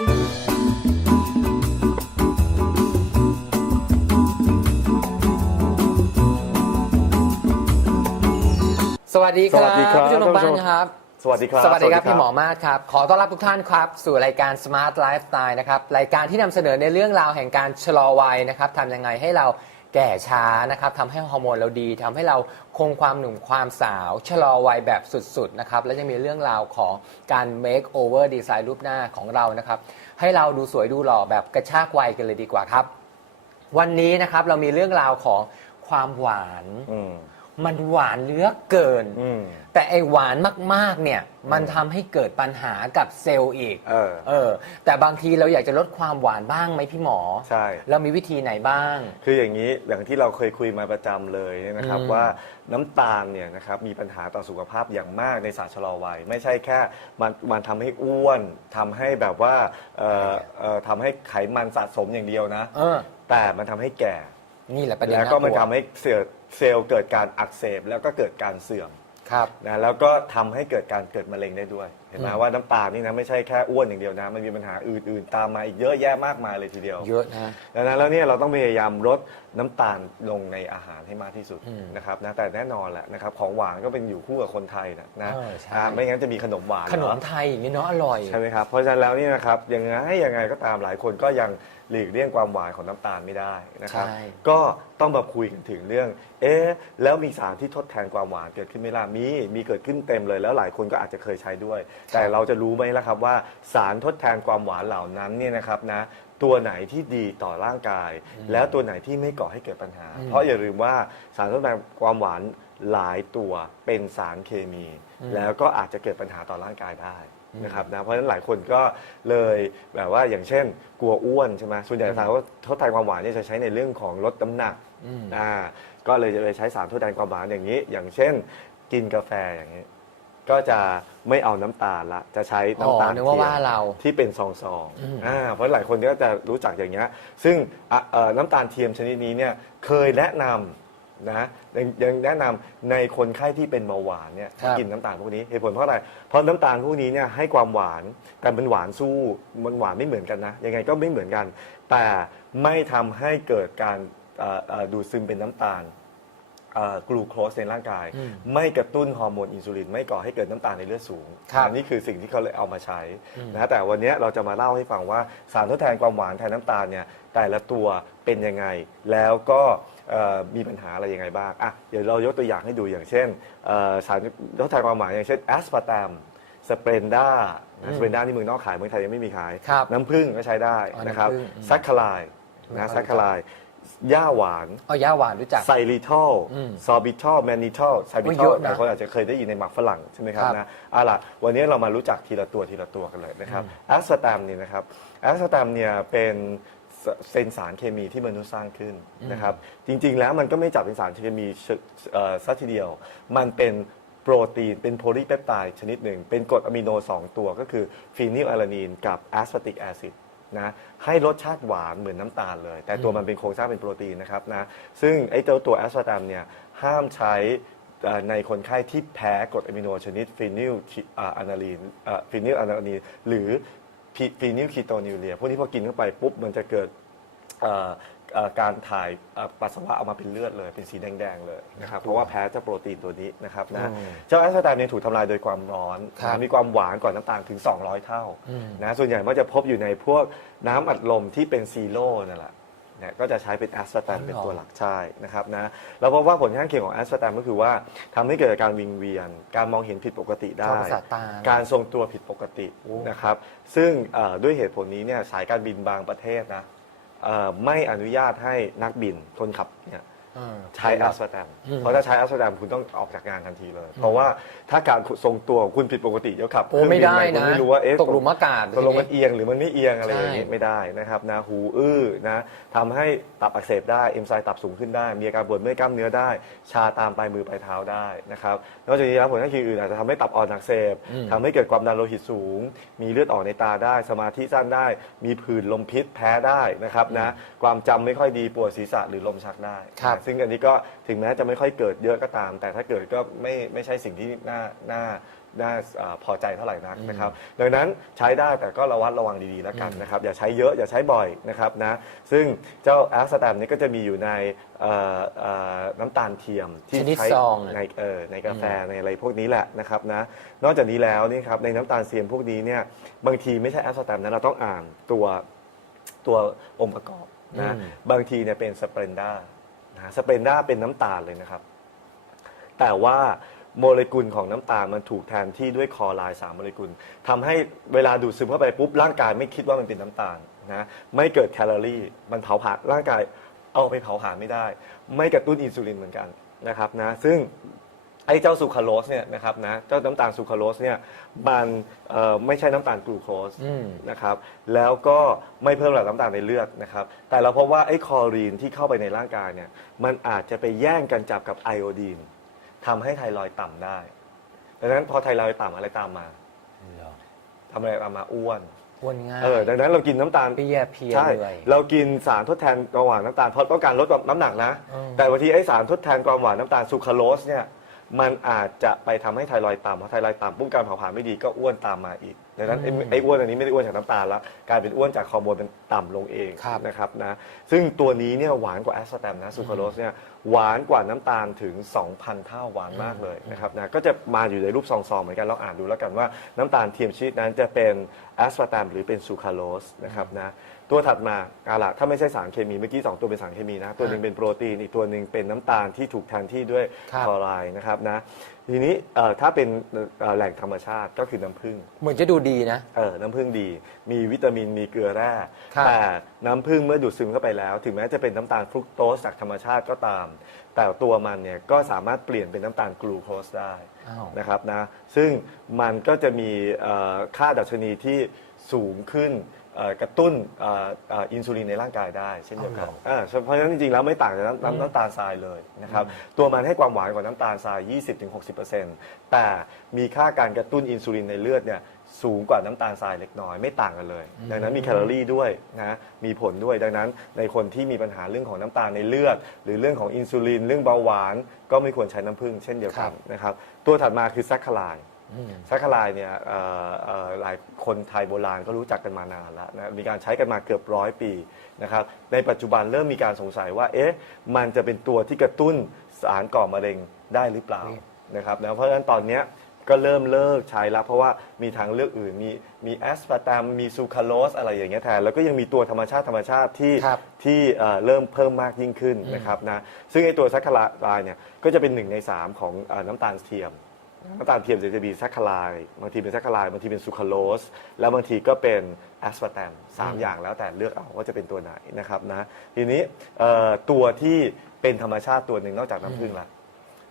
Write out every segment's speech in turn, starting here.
สวัสดีครับสวัสดีครับผู้ชมทางบ้านท่านผู้ชมครับสวัสดีครับ สวัสดีครับ สวัสดีครับพี่หมอมาศครับ ขอต้อนรับทุกท่านครับ สู่รายการ Smart Lifestyle นะครับ รายการที่นำเสนอในเรื่องราวแห่งการชะลอวัยนะครับทำยังไงให้เรา แก่ช้านะครับทำให้ฮอร์โมนเราดีทำให้เราคงความหนุ่มความสาวชะลอวัยแบบสุดๆนะครับและยังมีเรื่องราวของการ make over ดีไซน์รูปหน้าของเรานะครับ ให้เราดูสวยดูหล่อแบบกระชากวัยกันเลยดีกว่าครับ วันนี้นะครับเรามีเรื่องราวของความหวาน อืม มันหวานเหลือเกิน อืม แต่ไอหวานมากๆ เนี่ย มันทำให้เกิดปัญหากับเซลล์อีก เออ เออ แต่บางทีเราอยากจะลดความหวานบ้างไหมพี่หมอใช่ เรามีวิธีไหนบ้าง คืออย่างนี้อย่างที่เราเคยคุยมาประจำเลยเนี่ยนะครับอืมว่าน้ำตาลเนี่ยนะครับมีปัญหาต่อสุขภาพอย่างมากในศาสตร์ชะลอวัย ไม่ใช่แค่มันมันทำให้อ้วนทำให้แบบว่าเอ่อเอ่อทำให้ไขมันสะสมอย่างเดียวนะ เออ แต่มันทำให้แก่ นี่แหละประเด็นแล้วก็มันากทำลัว ให้เซลล์ เซลล์เกิดการอักเสบแล้วก็เกิดการเสื่อมครับ นะแล้วก็ทำให้เกิดการเกิดมะเร็งได้ด้วย เห็นไหมอืมว่าน้ำตาลนี่นะไม่ใช่แค่อ้วนอย่างเดียวนะ มันมีปัญหาอื่นๆ ตามมาอีกเยอะแยะมากมายเลยทีเดียว เยอะนะ ดังนั้นแล้วเนี่ยเราต้องพยายามลดน้ำตาลลงในอาหารให้มากที่สุดอืมนะครับนะแต่แน่นอนแหละนะครับของหวานก็เป็นอยู่คู่กับคนไทยนะนะเออใช่ อ่าไม่งั้นจะมีขนมหวานขนมเหรอไทยอย่างนี้เนาะอร่อย ใช่ไหมครับเพราะฉะนั้นแล้วเนี่ยนะครับยังไงยังไงก็ตามหลายคนก็ยังหลีกเลี่ยงความหวานของน้ำตาลไม่ได้นะครับ ใช่ ก็ต้องมาคุยกันถึงเรื่อง เอ๊ะแล้วมีสารที่ทดแทนความหวานเกิดขึ้นไหมล่ะมีมีเกิดขึ้นเต็มเลยแล้วหลายคนก็อาจจะเคยใช้ด้วยแต่เราจะรู้ไหมล่ะครับว่าสารทดแทนความหวานเหล่านั้นเนี่ยนะครับนะตัวไหนที่ดีต่อร่างกาย แล้วตัวไหนที่ไม่ก่อให้เกิดปัญหาอืมเพราะอย่าลืมว่าสารทดแทนความหวานหลายตัวเป็นสารเคมีอืมแล้วก็อาจจะเกิดปัญหาต่อร่างกายได้นะครับนะเพราะฉะนั้นหลายคนก็เลยแบบว่าอย่างเช่น กลัวอ้วนใช่ไหมส่วนใหญ่สารทดแทนความหวานเนี่ยจะใช้ในเรื่องของลดน้ำหนักอืมอ่าก็เลยจะไปใช้สารทดแทนความหวานอย่างนี้ อย่างเช่น กินกาแฟอย่างนี้ ก็จะไม่เอาน้ำตาลละ จะใช้น้ำตาลอ๋อนึกว่าทียมว่าเราที่เป็นซองอืมๆอ่าเพราะหลายคนก็จะรู้จักอย่างเงี้ยซึ่งอะเอ่อน้ำตาลเทียมชนิดนี้เนี่ยเคยแนะนำนะยังยังแนะนำในคนไข้ที่เป็นเบาหวานเนี่ยให้กินน้ำตาลพวกนี้เหตุผลเพราะอะไรเพราะน้ำตาลพวกนี้เนี่ยให้ความหวานแต่มันหวานสู้มันหวานไม่เหมือนกันนะยังไงก็ไม่เหมือนกัน แต่ไม่ทำให้เกิดการเอ่อเอ่อดูดซึมเป็นน้ำตาล กลูโคสในร่างกายอืมไม่กระตุ้นฮอร์โมนอินซูลิน ไม่ก่อให้เกิดน้ำตาลในเลือดสูงครับอันนี้คือสิ่งที่เขาเลยเอามาใช้อืมนะแต่วันนี้เราจะมาเล่าให้ฟังว่าสารทดแทนความหวานแทนน้ำตาลเนี่ยแต่ละตัวเป็นยังไง แล้วก็เอ่อมีปัญหาอะไรยังไงบ้างอะเดี๋ยวเรายกตัวอย่างให้ดูอย่างเช่นเอ่อสารทดแทนความหวานอย่างเช่นแอสปาร์ตามสเปรนด้าอืมสเปรนด้าที่เมืองนอกขายเมืองไทยยังไม่มีขายครับน้ำผึ้งก็ใช้ได้อ๋อนะครับน้ำผึ้งอืมซักคลายไม่นะค่อยซักคลาย ย่าหวาน เอาย่าหวานรู้จัก ไซริทอลอืมซอบิทอลแมนิทอลไซบิโอ้ทอเยลอะนะหลายคนอาจจะเคยได้ยินในหมักฝรั่งใช่ไหมครับครับนะเอาล่ะวันนี้เรามารู้จักทีละตัวทีละตัวกันเลยนะครับแอสตามเนี่ยนะครับแอสตามเนี่ยเป็นสเป็นสารเคมีที่มนุษย์สร้างขึ้นนะครับ จริงๆแล้วมันก็ไม่จับเป็นสารเคมีเชเอ่อสักทีเดียว มันเป็นโปรตีน เป็นโพลีเปปไทด์ชนิดหนึ่ง เป็นกรดอะมิโน 2 ตัวก็คือฟีนิลอะลานีนกับแอสปาติกแอซิด นะให้รสชาติหวานเหมือนน้ำตาลเลย แต่ตัวมันเป็นโครงสร้างเป็นโปรตีนนะครับนะซึ่งไอ้เจ้าตัวแอสปาร์ตามเนี่ยห้ามใช้เอ่อในคนไข้ที่แพ้กรดอะมิโนชนิดฟีนิลอะนาลีนฟีนิลอะนาลีนหรือฟีนิลคีโตนิวเรียพวกนี้พอกินเข้าไปปุ๊บมันจะเกิดเอ่อ เอ่อการถ่ายเอ่อปัสสาวะออกมาเป็นเลือดเลย เป็นสีแดงๆเลยนะครับเพราะว่าแพ้เจ้าโปรตีนตัวนี้นะครับนะอืมเจ้าแอสปาร์ตามเนี่ยถูกทำลายโดยความร้อนครับ นะมีความหวานกว่าน้ำตาลถึง 200 เท่าอืม นะส่วนใหญ่มักจะพบอยู่ในพวกน้ำอัดลมที่เป็นซีโร่นั่นแหละเนี่ยก็จะใช้เป็นแอสปาร์ตามอ๋อเป็นตัวหลักใช่นะครับนะแล้วพบว่าผลข้างเคียงของแอสปาร์ตามก็คือว่าทำให้เกิดอาการวิงเวียน การมองเห็นผิดปกติได้เข้าประสาทตา การทรงตัวผิดปกติโอ้นะครับ ซึ่งเอ่อด้วยเหตุผลนี้เนี่ยสายการบินบางประเทศนะ เอ่อไม่อนุญาตให้นักบินคนขับเนี่ย อืมใช้แอสปาร์ตามอืมเพราะถ้าใช้แอสปาร์ตามคุณต้องออกจากงานทันทีเลย เพราะว่าถ้าการทรงตัวของคุณผิดปกติเดี๋ยวขับโอ้เครื่องไม่บินได้ใหม่คุณนะไม่รู้ว่าเอ๊ะตกหลุมอากาศตกลงมันเอียงหรือมันไม่เอียงอะไรอย่างนี้ใช่ ไม่ได้นะครับนะหูอื้อนะทำให้ตับอักเสบได้เอนไซม์ตับสูงขึ้นได้ มีอาการปวดเมื่อยกล้ามเนื้อได้ ชาตามปลายมือปลายเท้าได้นะครับนอกจากนี้แล้วผลข้างเคียงอื่นอาจจะทำให้ตับอ่อนอักเสบอืมทำให้เกิดความดันโลหิตสูง มีเลือดออกในตาได้ สมาธิสั้นได้ มีผื่นลมพิษแพ้ได้นะครับนะความจำไม่ค่อยดีปวดศีรษะหรือลมชักได้ครับซึ่งอันนี้ก็ถึงแม้จะไม่ค่อยเกิดเยอะก็ตาม แต่ถ้าเกิดก็ไม่ไม่ใช่สิ่งที่น่าน่าน่าเอ่อพอใจเท่าไหร่นักนะครับ ดังนั้นใช้ได้แต่ก็ระวัดระวังดีๆแล้วกันนะครับ อย่าใช้เยอะอย่าใช้บ่อยนะครับนะซึ่งเจ้าแอสแตมนี้ก็จะมีอยู่ในเอ่อเอ่อน้ำตาลเทียมที่ชนิดใช้ซองอะ ในเออในกาแฟในอะไรพวกนี้แหละนะครับนะนอกจากนี้แล้วนี่ครับในน้ำตาลเทียมพวกนี้เนี่ยบางทีไม่ใช่แอสแตมนะเราต้องอ่านตัว ตัวองค์ประกอบนะอืมบางทีเนี่ยเป็นสเปรนด้า นะสเปรนด้าเป็นน้ำตาลเลยนะครับ แต่ว่าโมเลกุลของน้ำตาลมันถูกแทนที่ด้วยคอไลน์สามโมเลกุลทำให้เวลาดูดซึมเข้าไปปุ๊บร่างกายไม่คิดว่ามันเป็นน้ำตาลนะไม่เกิดแคลอรี่ มันเผาผลาญร่างกายเอาไปเผาผลาญไม่ได้ ไม่กระตุ้นอินซูลินเหมือนกันนะครับนะซึ่ง ไอ้เจ้าซูคราโลสเนี่ยนะครับนะเจ้าน้ำตาลซูคราโลสเนี่ยมันเอ่อไม่ใช่น้ำตาลกลูโคสอืม นะครับแล้วก็ไม่เพิ่มระดับน้ำตาลในเลือดนะครับแต่เราพบว่าไอ้คลอรีนที่เข้าไปในร่างกายเนี่ยมันอาจจะไปแย่งกันจับกับไอโอดีนทำให้ไทรอยด์ต่ำได้ดังนั้นพอไทรอยด์ต่ำอะไรตามมาทำอะไรตามมาอ้วนอ้วนง่ายเออดังนั้นเรากินน้ำตาล เปรี้ยเพลียใช่ เลย เรากินสารทดแทนความหวานน้ำตาลเพราะต้องการลดน้ำหนักนะ อืม แต่บางทีไอ้สารทดแทนความหวานน้ำตาลซูคราโลสเนี่ย มันอาจจะไปทำให้ไทรอยด์ต่ำพอไทรอยด์ต่ำปุ๊บการเผาผลาญไม่ดีก็อ้วนตามมาอีกดังนั้นไอ้ไอ้อ้วนอันนี้ไม่ได้อ้วนจากน้ำตาลแล้วกลายเป็นอ้วนจากฮอร์โมนมันต่ำลงเองครับ นะครับนะซึ่งตัวนี้เนี่ยหวานกว่าแอสตาแตมนะซูคราโลสเนี่ยหวานกว่าน้ำตาลถึง 2,000 เท่าหวานมากเลยนะครับนะก็จะมาอยู่ในรูปซองๆเหมือนกันเราอ่านดูแล้วกันว่าน้ำตาลเทียมชนิดนั้นจะเป็นแอสปาร์ตามหรือเป็นซูคราโลสนะครับนะ ตัวถัดมาเอาล่ะถ้าไม่ใช่สารเคมีเมื่อกี้สองตัวเป็นสารเคมีนะ ตัวหนึ่งเป็นโปรตีนอีกตัวหนึ่งเป็นน้ำตาลที่ถูกแทนที่ด้วยครับ คลอไรด์นะครับนะทีนี้เอ่อถ้าเป็นเอ่อแหล่งธรรมชาติก็คือน้ำผึ้ง เหมือนจะดูดีนะ เออน้ำผึ้งดี มีวิตามิน มีเกลือแร่ ครับแต่น้ำผึ้งเมื่อดูดซึมเข้าไปแล้ว ถึงแม้จะเป็นน้ำตาลฟรุกโตสจากธรรมชาติก็ตาม แต่ตัวมันเนี่ยก็สามารถเปลี่ยนเป็นน้ำตาลกลูโคสได้อ้าว นะครับนะ ซึ่งมันก็จะมีเอ่อค่าดัชนีที่สูงขึ้นเอ่อกระตุ้นเอ่อเอ่ออินซูลินในร่างกายได้เช่นเดียวกันอ่าเพราะฉะนั้นจริงๆแล้วไม่ต่างจากน้ำน้ำน้ำตาลทรายเลยนะครับตัวมันให้ความหวานกว่าน้ำตาลทราย 20-60%แต่มีค่าการกระตุ้นอินซูลินในเลือดเนี่ยสูงกว่าน้ำตาลทรายเล็กน้อยไม่ต่างกันเลย ดังนั้นมีแคลอรี่ด้วยนะมีผลด้วยดังนั้นในคนที่มีปัญหาเรื่องของน้ำตาลในเลือด หรือเรื่องของอินซูลินเรื่องเบาหวาน ก็ไม่ควรใช้น้ำผึ้งเช่นเดียวกันนะครับตัวถัดมาคือแซคคาไลอืม แซคคาไลเนี่ยเอ่อเอ่อหลายคนไทยโบราณก็รู้จักกันมานานแล้วนะมีการใช้กันมาเกือบร้อยปีนะครับในปัจจุบันเริ่มมีการสงสัยว่าเอ๊ะมันจะเป็นตัวที่กระตุ้นสารก่อมะเร็งได้หรือเปล่านี่นะครับนะเพราะฉะนั้นตอนเนี้ยก็เริ่มเลิกใช้แล้วเพราะว่ามีทางเลือกอื่น มีมีแอสปาร์ตามมีซูคราโลสอะไรอย่างเงี้ยแทน แล้วก็ยังมีตัวธรรมชาติธรรมชาติที่ครับที่เอ่อเริ่มเพิ่มมากยิ่งขึ้นนะครับนะซึ่งไอตัวแซคคาไลเนี่ยก็จะเป็นหนึ่งในสามของเอ่อน้ำตาลเทียม น้ำตาลเทียมจะมีแซคคาไลด์บางทีเป็นแซคคาไลด์บางทีเป็นซูคราโลสแล้วบางทีก็เป็นแอสปาร์ตมสามอย่างแล้วแต่เลือกเอาว่าจะเป็นตัวไหนนะครับนะทีนี้เอ่อตัวที่เป็นธรรมชาติตัวหนึ่งนอกจากน้ำผึ้งละ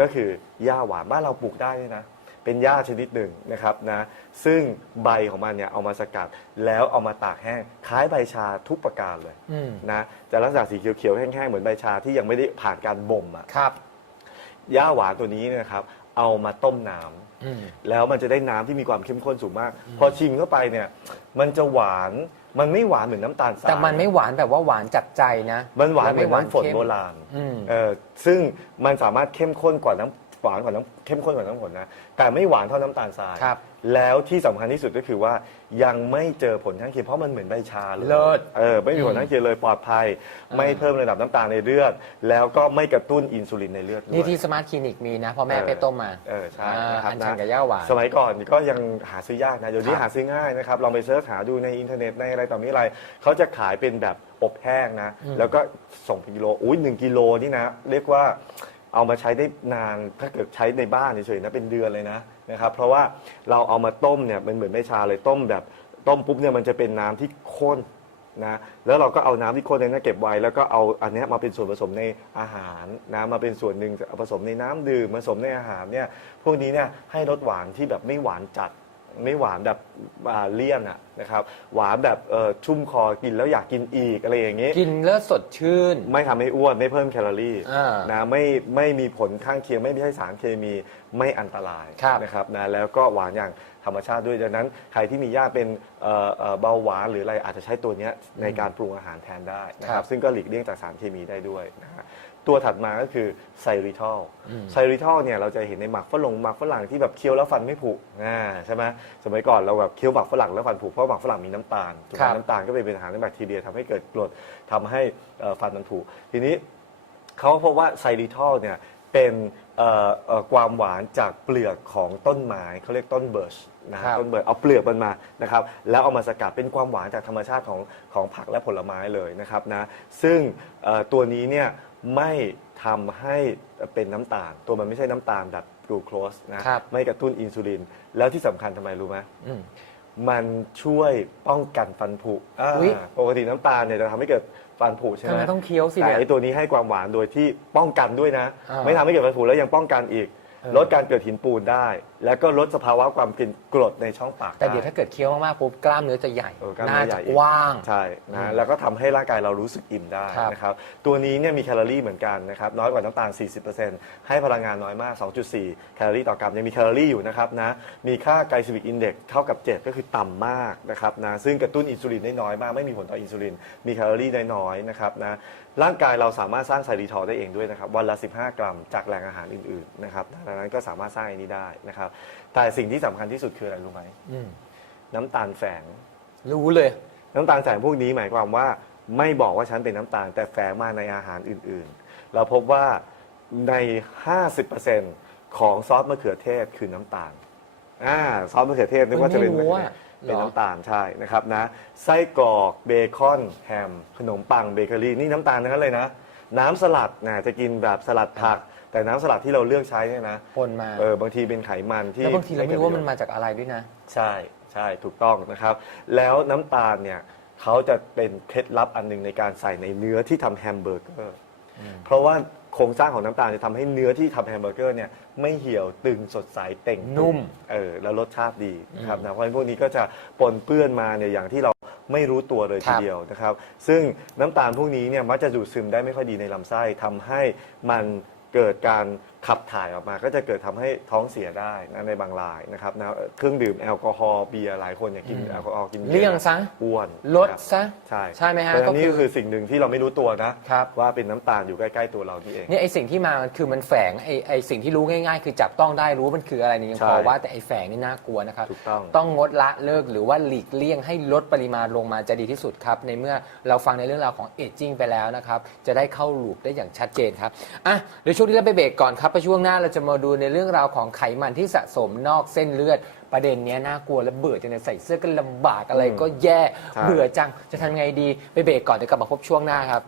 ก็คือหญ้าหวานบ้านเราปลูกได้ด้วยนะ เป็นหญ้าชนิดหนึ่งนะครับนะซึ่งใบของมันเนี่ยเอามาสกัดแล้วเอามาตากแห้งคล้ายใบชาทุกประการเลยอืม นะจะลักษณะสีเขียวๆแห้งๆเหมือนใบชาที่ยังไม่ได้ผ่านการบ่มอะครับหญ้าหวานตัวนี้เนยนะครับ เอามาต้มน้ำอืม แล้วมันจะได้น้ำที่มีความเข้มข้นสูงมาก พอชิมเข้าไปเนี่ย มันจะหวานมันไม่หวานเหมือนน้ำตาลทรายแต่มันไม่หวานแบบว่าหวานจับใจนะมันหวานเหมือนแล้น้ำฝนเข้มโบราณ อืม เออซึ่งมันสามารถเข้มข้นกว่าน้ำ หวานกว่าน้ำเข้มข้นกว่าน้ำฝนนะ แต่ไม่หวานเท่าน้ำตาลทราย ครับแล้วที่สำคัญที่สุดก็คือว่ายังไม่เจอผลข้างเคียงเพราะมันเหมือนใบชาเลยเลิศ เออไม่มีผลข้างเคียงเลยปลอดภัย ไม่เพิ่มระดับน้ำตาลในเลือด แล้วก็ไม่กระตุ้นอินซูลินในเลือดด้วย นี่ที่สมาร์ทคลินิกมีนะเพราะแม่เออไปต้มมาเออใช่อ่านะครับอัญชันกับย่าหวาน สมัยก่อนก็ยังหาซื้อยากนะเดี๋ยวนี้ครับหาซื้อง่ายนะครับ ลองไปเสิร์ชหาดูในอินเทอร์เน็ตในอะไรต่อมีอะไรเขาจะขายเป็นแบบอบแห้งนะ แล้วก็ส่งเป็นกิโลอุ้ยหนึ่งกิโลนี่นะ เรียกว่า เอามาใช้ได้นานถ้าเกิดใช้ในบ้านเฉยๆนะเป็นเดือนเลยนะนะครับเพราะว่าเราเอามาต้มเนี่ยมันเหมือนไม่ชาเลยต้มแบบต้มปุ๊บเนี่ยมันจะเป็นน้ำที่ข้นนะแล้วเราก็เอาน้ำที่ข้นนั้นเก็บไว้แล้วก็เอาอันนี้มาเป็นส่วนผสมในอาหารนะมาเป็นส่วนหนึ่งผสมในน้ำดื่มผสมในอาหารเนี่ยพวกนี้เนี่ยให้รสหวานที่แบบไม่หวานจัด ไม่หวานแบบอ่าเลี่ยนอะนะครับหวานแบบเอ่อชุ่มคอกินแล้วอยากกินอีกอะไรอย่างงี้ กินเลือดสดชื่น ไม่ทำให้อ้วนไม่เพิ่มแคลอรี่อ่านนะไม่ไม่มีผลข้างเคียง ไม่ใช่สารเคมีไม่อันตรายครับนะครับนะแล้วก็หวานอย่างธรรมชาติด้วยดังนั้น ใครที่มีญาติเป็นเอ่อเอ่อเบาหวานหรืออะไรอาจจะใช้ตัวเนี้ยในการปรุงอาหารแทนได้นะคครัรับบ ซึ่งก็หลีกเลี่ยงจากสารเคมีได้ด้วยนะฮะ ตัวถัดมาก็คือไซริทอลไซริทอลเนี่ยเราจะเห็นในหมักฝรั่งหมักฝรั่งที่แบบเคี้ยวแล้วฟันไม่ผุอ่าใช่ไหมสมัยก่อนเราแบบเคี้ยวหมักฝรั่งแล้วฟันผุเพราะหมักฝรั่งมีน้ำตาลถูกไหครัมบน้ำตาลก็เป็นอาหารในแบคทีเรียทำให้เกิดกรดทำให้เอ่อฟันมันผุทีนี้เขาพบว่าไซริทอลเนี่ยเป็นเอ่อเอ่อความหวานจากเปลือกของต้นไม้เขาเรียกต้นเบิร์ชนะฮะครับต้นเบิร์ชเอาเปลือกมันมานะครับแล้วเอามาสกัดเป็นความหวานจากธรรมชาติของของผักและผลไม้เลยนะครับนะซึ่งเอ่อตัวนี้เนี่ย ไม่ทำให้เป็นน้ำตาล ตัวมันไม่ใช่น้ำตาลแบบกลูโคสนะครับ ไม่กระตุ้นอินซูลิน แล้วที่สำคัญทำไมรู้ไหม อืม มันช่วยป้องกันฟันผุอ่าอุ๊ย ปกติน้ำตาลเนี่ยจะทำให้เกิดฟันผุใช่ไหทำมไมต้องเคี้ยวสิแต่เนี่ย ไอตัวนี้ให้ความหวานโดยที่ป้องกันด้วยนะ อ่าไม่ทำให้เกิดฟันผุแล้วยังป้องกันอีก เออ ลดการเกิดหินปูนได้ แล้วก็ลดสภาวะความเป็นกรดในช่องปากแต่เดี๋ยวไถ้าเกิดเคี้ยวมากๆปุ๊บกล้ามเนื้อจะใหญ่เออกล้ามน่าเนื้อใหญ่จะอีก กว้าง ใช่อืนะมแล้วก็ทำให้ร่างกายเรารู้สึกอิ่มได้ครับนะครับตัวนี้เนี่ยมีแคลอรี่เหมือนกันนะครับน้อยกว่าน้ำตาล 40%ให้พลังงานน้อยมาก 2.4 แคลอรี่ต่อกรัมยังมีแคลอรี่อยู่นะครับนะมีค่าไกลซิมิกอินเด็กเท่ากับ 7 ก็คือต่ำมากนะครับนะซึ่งกระตุ้นอินซูลินได้น้อยมาก ไม่มีผลต่ออินซูลิน มีแคลอรี่ได้น้อยนะครับนะร่างกายเราสามารถสร้างไซริทอลได้เองด้วยนะครับวันละ 15 กรัมจากแหล่งอาหารอื่นๆนะครับดังนั้นก็สามารถสร้างอันนี้ได้นะครับแต่สิ่งที่สำคัญที่สุดคืออะไรรู้ไหมอืมน้ำตาลแฝง รู้เลย น้ำตาลแฝงพวกนี้หมายความว่าไม่บอกว่าฉันเป็นน้ำตาล แต่แฝงมาในอาหารอื่นๆ เราพบว่าใน 50%ของซอสมะเขือเทศคือน้ำตาลอ่าซอสมะเขือเทศนึกว่าจะเป็นไม่รู้อะเป็นเหรอ น้ำตาลใช่นะครับนะไส้กรอกเบคอนแฮมขนมปังเบเกอรี่นี่น้ำตาลทั้งนั้นเลยนะ น้ำสลัดนะจะกินแบบสลัดผัก แต่น้ำสลัดที่เราเลือกใช้เนี่ยนะปนมา เออบางทีเป็นไขมันที่แล้วบางทีเราไม่รู้ว่ามันไเกิดปะโยชน์มาจากอะไรด้วยนะ ใช่ใช่ถูกต้องนะครับ แล้วน้ำตาลเนี่ยเขาจะเป็นเคล็ดลับอันหนึ่งในการใส่ในเนื้อที่ทำแฮมเบอร์เกอร์เพราะว่าโครงสร้างของน้ำตาลจะทำให้เนื้อที่ทำแฮมเบอร์เกอร์เนี่ยไม่เหี่ยวตึงสดใสเต่งตึงนุ่ม เออแล้วรสชาติดีนะครับนะเพราะฉะนั้นพวกนี้ก็จะปนเปื้อนมาเนี่ยอย่างที่เราไม่รู้ตัวเลยครัทีบเดียวนะครับ ซึ่งน้ำตาลพวกนี้เนี่ยมักจะดูดซึมได้ไม่ค่อยดีในลำไส้ทำให้มัน เกิดการ ขับถ่ายออกมาก็จะเกิดทำให้ท้องเสียได้นะในบางรายนะครับนะเครื่องดื่มแอลกอฮอล์เบียร์หลายคนเนี่ยกินอืมแอลกอฮอล์กินบีร์เลี่ยงซะอ้วนลดนะครับซะใช่ใช่ไหมฮะเพราฉนั้นก็คือนี่ก็คือสิ่งหนึ่งที่เราไม่รู้ตัวนะครับว่าเป็นน้ำตาลอยู่ใกล้ๆตัวเรานี่เองเนี่ยไอสิ่งที่มาคือมันแฝงไอไอสิ่งที่รู้ง่ายๆ คือจับต้องได้รู้มันคืออะไรนี่ยังใช่พอว่าแต่ไอแฝงนี่น่ากลัวนะครับถูกต้องต้องงดละเลิกหรือว่าหลีกเลี่ยงให้ลดปริมาณลงมาจะดีที่สุดครับในเมื่อเราฟังในเรื่องราวของเอจจิ้งไปแล้วนะครับจะได้เข้าลูปได้อย่างชัดเจนครับอะเดี๋ยวช่วงนี้เราไปเบรกก่อนครับไปช่วงหน้าเราจะมาดูในเรื่องราวของไขมันที่สะสมนอกเส้นเลือด ประเด็นเนี้ยน่ากลัวและเบื่อจังเลยใส่เสื้อก็ลำบากอะไรก็แย่ใช่เบื่อจังจะทำไงดีไปเบรกก่อนเดี๋ยวกลับมาพบช่วงหน้าครับ